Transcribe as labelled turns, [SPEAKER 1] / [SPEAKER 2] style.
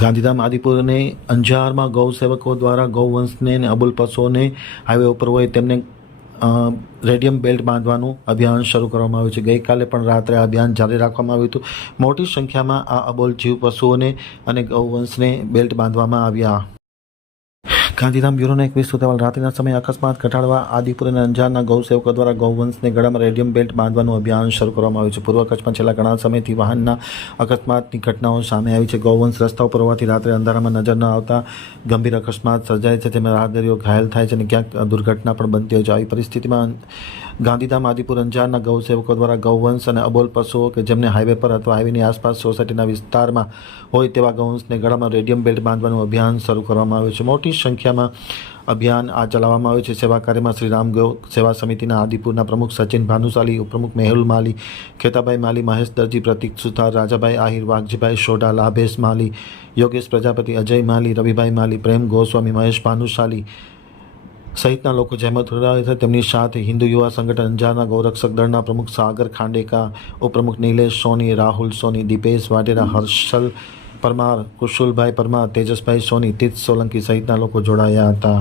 [SPEAKER 1] ગાંધીધામ આદિપુર અને અંજારમાં ગૌ સેવકો દ્વારા ગૌવંશને અને અબુલ પશુઓને હાઈવે ઉપર હોય તેમને રેડિયમ બેલ્ટ બાંધવાનું અભિયાન શરૂ કરવામાં આવ્યું છે. ગઈકાલે પણ રાત્રે આ અભિયાન જારી રાખવામાં આવ્યું હતું. મોટી સંખ્યામાં આ અબોલ જીવ પશુઓને અને ગૌવંશને બેલ્ટ બાંધવામાં આવ્યા. ગાંધીધામ બ્યુરોના એક વીસ અહેવાલ રાત્રિના સમયે અકસ્માત ઘટાડવા આદિપુર અને અંજારના ગૌસેવકો દ્વારા ગૌવંશને ગળામાં રેડિયમ બેલ્ટ બાંધવાનું અભિયાન શરૂ કરવામાં આવ્યું છે. પૂર્વ કચ્છમાં છેલ્લા ઘણા સમયથી વાહનના અકસ્માતની ઘટનાઓ સામે આવી છે. ગૌવંશ રસ્તા ઉપર હોવાથી રાત્રે અંધારામાં નજર ન આવતા ગંભીર અકસ્માત સર્જાય છે. તેમાં રાહદારીઓ ઘાયલ થાય છે અને ક્યાંક દુર્ઘટના પણ બનતી હોય છે. આવી પરિસ્થિતિમાં ગાંધીધામ, આદિપુર, અંજારના ગૌસેવકો દ્વારા ગૌવંશ અને અબોલ પશુઓ કે જેમને હાઈવે પર અથવા હાઈવેની આસપાસ સોસાયટીના વિસ્તારમાં હોય તેવા ગૌવંશને ગળામાં રેડિયમ બેલ્ટ બાંધવાનું અભિયાન શરૂ કરવામાં આવ્યું છે. મોટી સંખ્યામાં અભિયાન આ ચલાવવામાં આવ્યું છે. સેવા કાર્યમાં શ્રી રામ ગૌ સેવા સમિતિના આદિપુરના પ્રમુખ સચિન ભાનુશાલી, ઉપપ્રમુખ મેહુલ માલી ખેતાભાઈ માલી, મહેશ દરજી, પ્રતિક સુથાર રાજાભાઈ આહિર, વાઘજીભાઈ સોઢા, લાભેશ માલી, યોગેશ પ્રજાપતિ, અજય માલી, રવિભાઈ માલી, પ્રેમ ગોસ્વામી, મહેશ ભાનુશાલી સહિતના લોકો જહેમત ઉઠાવે છે, તેમની સાથે હિન્દુ યુવા સંગઠન અંજારના ગૌરક્ષક દળના પ્રમુખ સાગર ખાંડેકા, ઉપપ્રમુખ નિલેશ સોની, રાહુલ સોની, દીપેશ વાટેરા હર્ષલ પરમાર કુશુલભાઈ પરમાર તેજસભાઈ સોની તીર્થ સોલંકી સહિતના લોકો જોડાયા હતા.